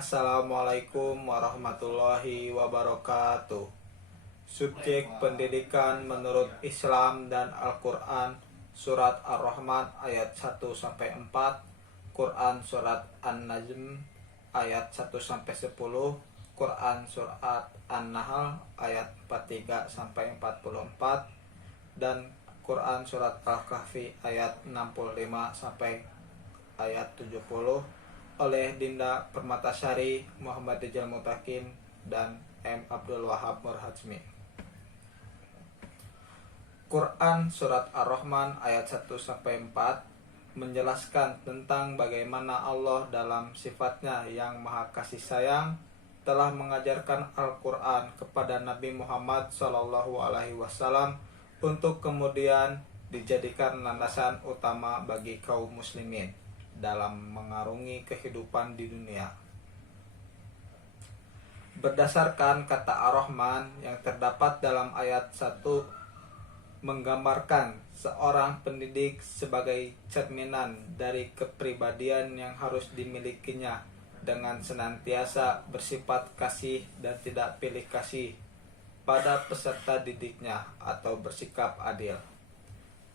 Assalamualaikum warahmatullahi wabarakatuh. Subjek pendidikan menurut Islam dan Al-Quran, Surat Ar-Rahman ayat 1-4, Quran Surat An-Najm ayat 1-10, Quran Surat An-Nahl ayat 43-44, dan Quran Surat Al-Kahfi ayat 65 sampai ayat 70 oleh Dinda Permatasari, Muhammad Rijal Mutakin, dan M. Abdul Wahab Murhajmi. Quran Surat Ar-Rahman ayat 1-4 menjelaskan tentang bagaimana Allah dalam sifatnya yang maha kasih sayang telah mengajarkan Al-Quran kepada Nabi Muhammad SAW untuk kemudian dijadikan landasan utama bagi kaum muslimin dalam mengarungi kehidupan di dunia. Berdasarkan kata Ar-Rahman yang terdapat dalam ayat 1, menggambarkan seorang pendidik sebagai cerminan dari kepribadian yang harus dimilikinya dengan senantiasa bersifat kasih dan tidak pilih kasih pada peserta didiknya atau bersikap adil.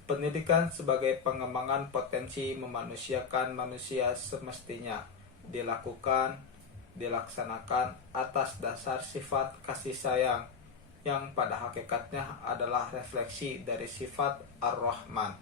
Pendidikan sebagai pengembangan potensi memanusiakan manusia semestinya dilaksanakan atas dasar sifat kasih sayang yang pada hakikatnya adalah refleksi dari sifat Ar-Rahman.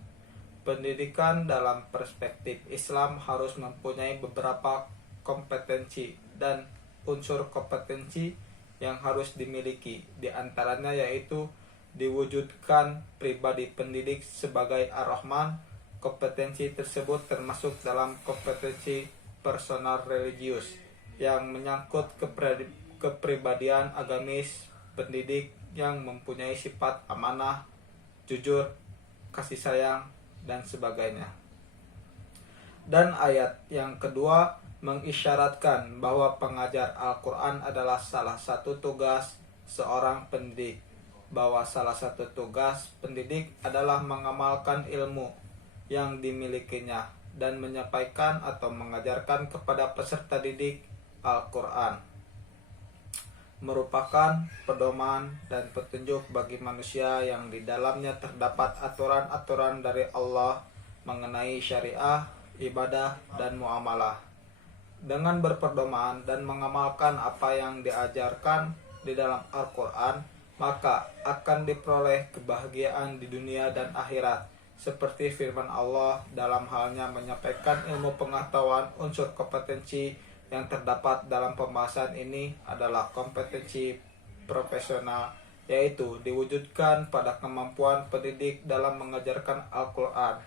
Pendidikan dalam perspektif Islam harus mempunyai beberapa kompetensi dan unsur kompetensi yang harus dimiliki, di antaranya yaitu diwujudkan pribadi pendidik sebagai Ar-Rahman. Kompetensi tersebut termasuk dalam kompetensi personal religius yang menyangkut kepribadian agamis pendidik yang mempunyai sifat amanah, jujur, kasih sayang, dan sebagainya. Dan ayat yang kedua mengisyaratkan bahwa pengajar Al-Quran adalah salah satu tugas seorang pendidik, bahwa salah satu tugas pendidik adalah mengamalkan ilmu yang dimilikinya dan menyampaikan atau mengajarkan kepada peserta didik Al-Quran, merupakan pedoman dan petunjuk bagi manusia yang di dalamnya terdapat aturan-aturan dari Allah mengenai syariah, ibadah, dan muamalah. Dengan berpedoman dan mengamalkan apa yang diajarkan di dalam Al-Quran, maka akan diperoleh kebahagiaan di dunia dan akhirat, seperti firman Allah dalam halnya menyampaikan ilmu pengetahuan. Unsur kompetensi yang terdapat dalam pembahasan ini adalah kompetensi profesional, yaitu diwujudkan pada kemampuan pendidik dalam mengajarkan Al-Quran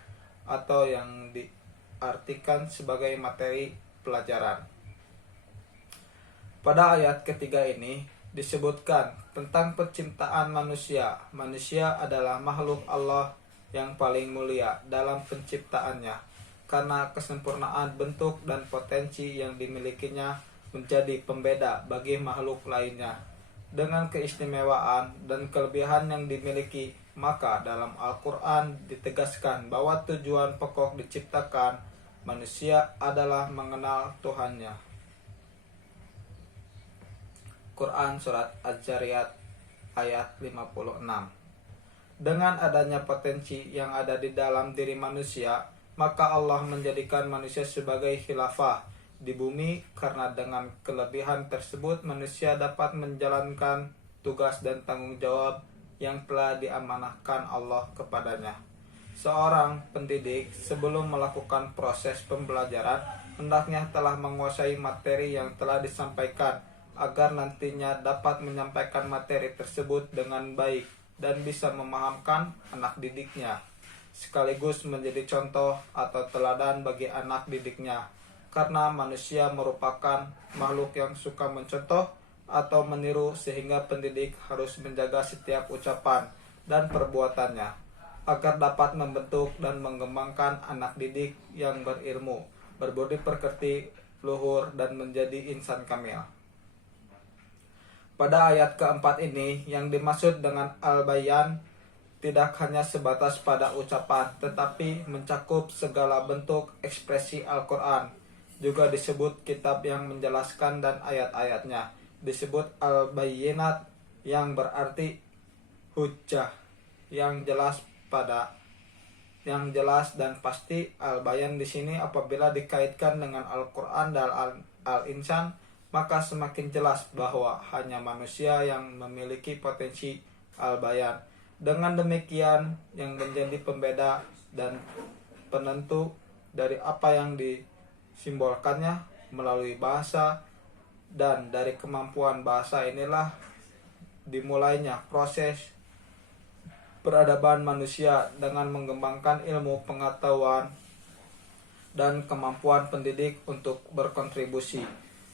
atau yang diartikan sebagai materi pelajaran. Pada ayat ketiga ini disebutkan tentang penciptaan manusia. Manusia adalah makhluk Allah yang paling mulia dalam penciptaannya, karena kesempurnaan bentuk dan potensi yang dimilikinya menjadi pembeda bagi makhluk lainnya. Dengan keistimewaan dan kelebihan yang dimiliki, maka dalam Al-Quran ditegaskan bahwa tujuan pokok diciptakan manusia adalah mengenal Tuhannya. Quran Surat Az-Zariyat ayat 56. Dengan adanya potensi yang ada di dalam diri manusia, maka Allah menjadikan manusia sebagai khilafah di bumi, karena dengan kelebihan tersebut manusia dapat menjalankan tugas dan tanggung jawab yang telah diamanahkan Allah kepadanya. Seorang pendidik sebelum melakukan proses pembelajaran hendaknya telah menguasai materi yang telah disampaikan, agar nantinya dapat menyampaikan materi tersebut dengan baik dan bisa memahamkan anak didiknya, sekaligus menjadi contoh atau teladan bagi anak didiknya, karena manusia merupakan makhluk yang suka mencontoh atau meniru, sehingga pendidik harus menjaga setiap ucapan dan perbuatannya agar dapat membentuk dan mengembangkan anak didik yang berilmu, berbudi pekerti, luhur, dan menjadi insan kamil. Pada ayat keempat ini, yang dimaksud dengan Al-Bayan tidak hanya sebatas pada ucapan, tetapi mencakup segala bentuk ekspresi Al-Quran juga disebut kitab yang menjelaskan dan ayat-ayatnya disebut al-bayyinat yang berarti hujjah yang jelas dan pasti. Al-bayan di sini apabila dikaitkan dengan Al-Qur'an dan Al-Insan, maka semakin jelas bahwa hanya manusia yang memiliki potensi al-bayan. Dengan demikian yang menjadi pembeda dan penentu dari apa yang disimbolkannya melalui bahasa, dan dari kemampuan bahasa inilah dimulainya proses peradaban manusia dengan mengembangkan ilmu pengetahuan dan kemampuan pendidik untuk berkontribusi,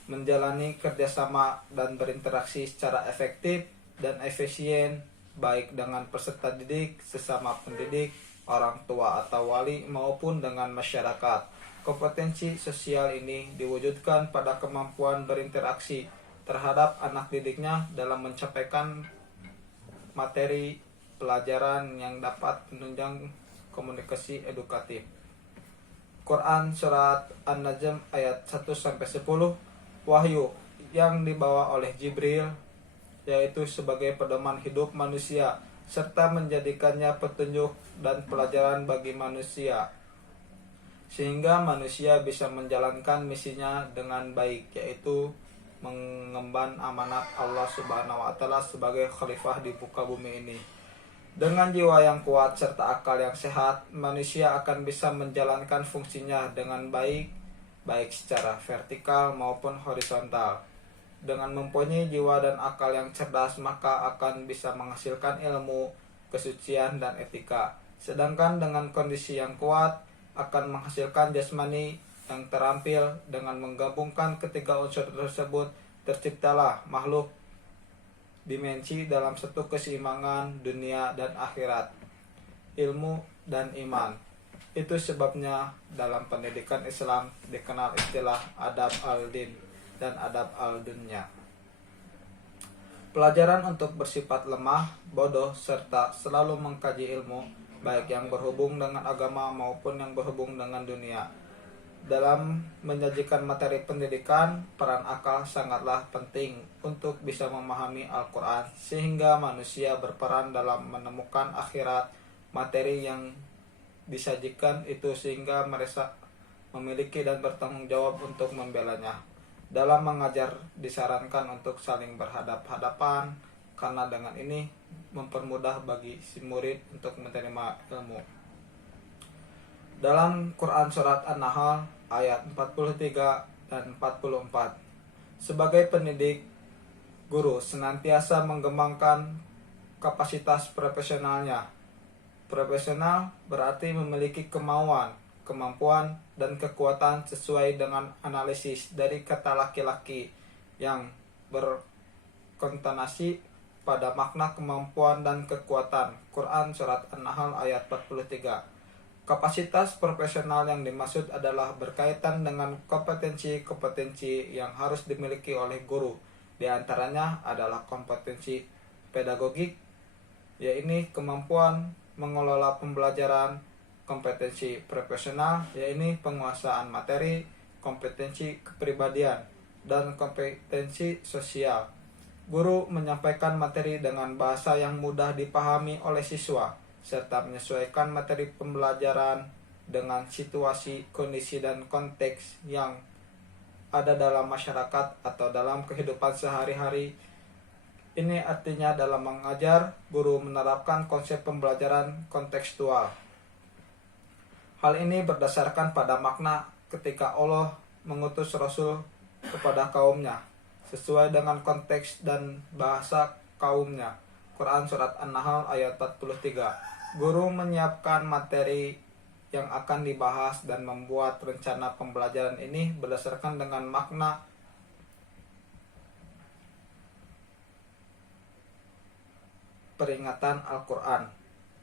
menjalani kerjasama dan berinteraksi secara efektif dan efisien baik dengan peserta didik, sesama pendidik, orang tua atau wali maupun dengan masyarakat. Kompetensi sosial ini diwujudkan pada kemampuan berinteraksi terhadap anak didiknya dalam mencapaikan materi pelajaran yang dapat menunjang komunikasi edukatif. Quran Surat An-Najm ayat 1-10, wahyu yang dibawa oleh Jibril, yaitu sebagai pedoman hidup manusia, serta menjadikannya petunjuk dan pelajaran bagi manusia, sehingga manusia bisa menjalankan misinya dengan baik, yaitu mengemban amanat Allah Subhanahu wa Ta'ala sebagai khalifah di muka bumi ini. Dengan jiwa yang kuat serta akal yang sehat, manusia akan bisa menjalankan fungsinya dengan baik, baik secara vertikal maupun horizontal. Dengan mempunyai jiwa dan akal yang cerdas, maka akan bisa menghasilkan ilmu, kesucian, dan etika. Sedangkan dengan kondisi yang kuat, akan menghasilkan jasmani yang terampil. Dengan menggabungkan ketiga unsur tersebut, terciptalah makhluk dimensi dalam satu keseimbangan dunia dan akhirat, ilmu dan iman. Itu sebabnya dalam pendidikan Islam dikenal istilah adab al-din dan adab al-dunya. Pelajaran untuk bersifat lemah, bodoh, serta selalu mengkaji ilmu, baik yang berhubung dengan agama maupun yang berhubung dengan dunia. Dalam menyajikan materi pendidikan, peran akal sangatlah penting untuk bisa memahami Al-Quran, sehingga manusia berperan dalam menemukan akhirat materi yang disajikan itu, sehingga mereka memiliki dan bertanggung jawab untuk membelanya. Dalam mengajar disarankan untuk saling berhadap-hadapan, karena dengan ini mempermudah bagi si murid untuk menerima ilmu. Dalam Quran Surat An-Nahl ayat 43 dan 44, sebagai pendidik, guru senantiasa mengembangkan kapasitas profesionalnya. Profesional berarti memiliki kemampuan, dan kekuatan sesuai dengan analisis dari kata laki-laki yang berkonotasi pada makna kemampuan dan kekuatan. Quran Surat An-Nahl ayat 43. Kapasitas profesional yang dimaksud adalah berkaitan dengan kompetensi-kompetensi yang harus dimiliki oleh guru. Di antaranya adalah kompetensi pedagogik, yaitu kemampuan mengelola pembelajaran, kompetensi profesional, yaitu penguasaan materi, kompetensi kepribadian, dan kompetensi sosial. Guru menyampaikan materi dengan bahasa yang mudah dipahami oleh siswa, serta menyesuaikan materi pembelajaran dengan situasi, kondisi, dan konteks yang ada dalam masyarakat atau dalam kehidupan sehari-hari. Ini artinya dalam mengajar, guru menerapkan konsep pembelajaran kontekstual. Hal ini berdasarkan pada makna ketika Allah mengutus Rasul kepada kaumnya, sesuai dengan konteks dan bahasa kaumnya. Quran Surat An-Nahl ayat 43. Guru menyiapkan materi yang akan dibahas dan membuat rencana pembelajaran ini berdasarkan dengan makna peringatan Al-Quran,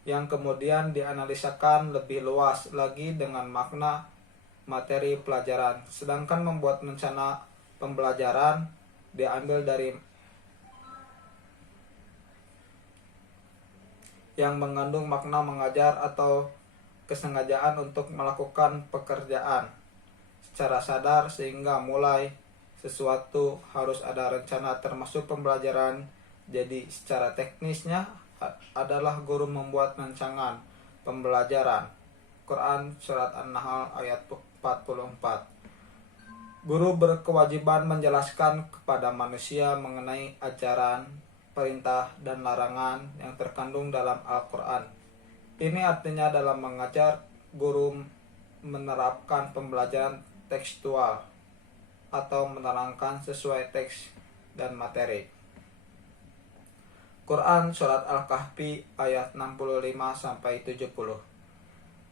yang kemudian dianalisakan lebih luas lagi dengan makna materi pelajaran. Sedangkan membuat rencana pembelajaran diambil dari yang mengandung makna mengajar atau kesengajaan untuk melakukan pekerjaan. secara sadar, sehingga mulai sesuatu harus ada rencana termasuk pembelajaran. Jadi secara teknisnya adalah guru membuat rancangan pembelajaran. Quran Surat An-Nahl ayat 44. Guru berkewajiban menjelaskan kepada manusia mengenai ajaran, perintah, dan larangan yang terkandung dalam Al-Quran. Ini artinya dalam mengajar, guru menerapkan pembelajaran tekstual atau menerangkan sesuai teks dan materi. Quran Surat Al-Kahfi ayat 65-70.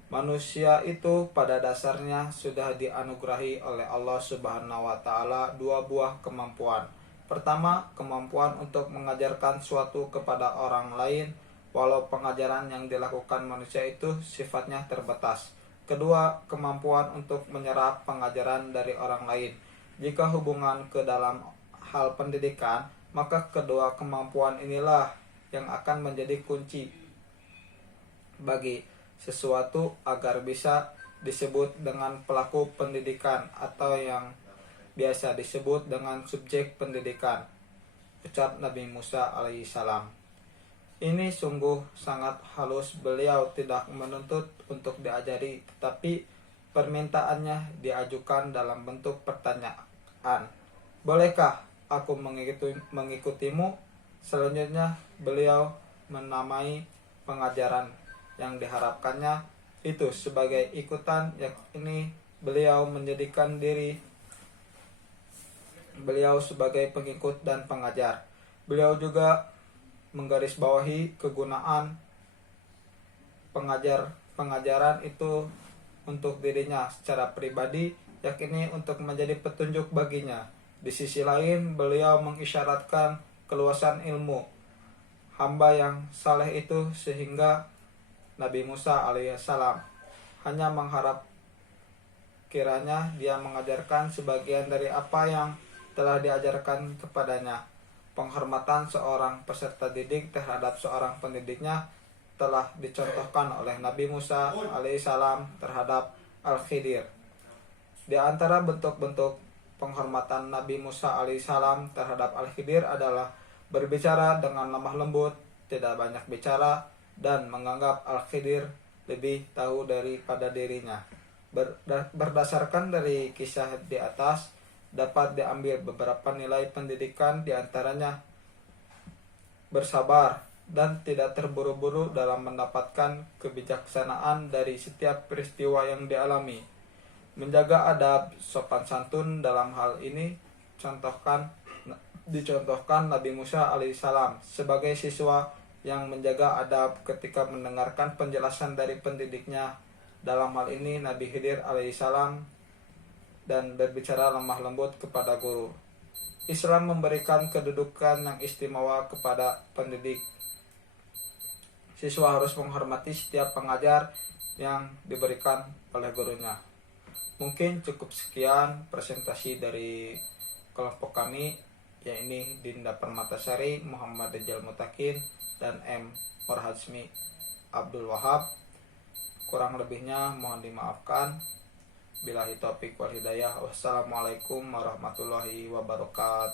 Manusia itu pada dasarnya sudah dianugerahi oleh Allah Subhanahu wa Ta'ala dua buah kemampuan. Pertama, kemampuan untuk mengajarkan suatu kepada orang lain, walau pengajaran yang dilakukan manusia itu sifatnya terbatas. Kedua, kemampuan untuk menyerap pengajaran dari orang lain. Jika hubungan ke dalam hal pendidikan, maka kedua kemampuan inilah yang akan menjadi kunci bagi sesuatu agar bisa disebut dengan pelaku pendidikan atau yang biasa disebut dengan subjek pendidikan, ucap Nabi Musa alaihissalam. Ini sungguh sangat halus. Beliau tidak menuntut untuk diajari, tetapi permintaannya diajukan dalam bentuk pertanyaan. Bolehkah aku mengikutimu? Selanjutnya beliau menamai pengajaran yang diharapkannya itu sebagai ikutan, yakni beliau menjadikan diri beliau sebagai pengikut dan pengajar. Beliau juga menggarisbawahi kegunaan pengajaran itu untuk dirinya secara pribadi, yakni untuk menjadi petunjuk baginya. Di sisi lain, beliau mengisyaratkan keluasan ilmu hamba yang saleh itu, sehingga Nabi Musa alaihissalam hanya mengharap kiranya dia mengajarkan sebagian dari apa yang telah diajarkan kepadanya. Penghormatan seorang peserta didik terhadap seorang pendidiknya telah dicontohkan oleh Nabi Musa alaihissalam terhadap Al-Khidir. Di antara bentuk-bentuk penghormatan Nabi Musa alaihissalam terhadap Al-Khidir adalah berbicara dengan lemah lembut, tidak banyak bicara, dan menganggap Al-Khidir lebih tahu daripada dirinya. Berdasarkan dari kisah di atas, dapat diambil beberapa nilai pendidikan, diantaranya bersabar dan tidak terburu-buru dalam mendapatkan kebijaksanaan dari setiap peristiwa yang dialami. Menjaga adab sopan santun dalam hal ini dicontohkan Nabi Musa alaihissalam sebagai siswa yang menjaga adab ketika mendengarkan penjelasan dari pendidiknya. Dalam hal ini Nabi Khidir alaihissalam, dan berbicara lemah lembut kepada guru. Islam memberikan kedudukan yang istimewa kepada pendidik. Siswa harus menghormati setiap pengajar yang diberikan oleh gurunya. Mungkin cukup sekian presentasi dari kelompok kami, yaitu Dinda Permatasari, Muhammad Rijal Mutakin, dan M. Murhazmi Abdul Wahab. Kurang lebihnya mohon dimaafkan. Billahi taufiq wal hidayah. Wassalamualaikum warahmatullahi wabarakatuh.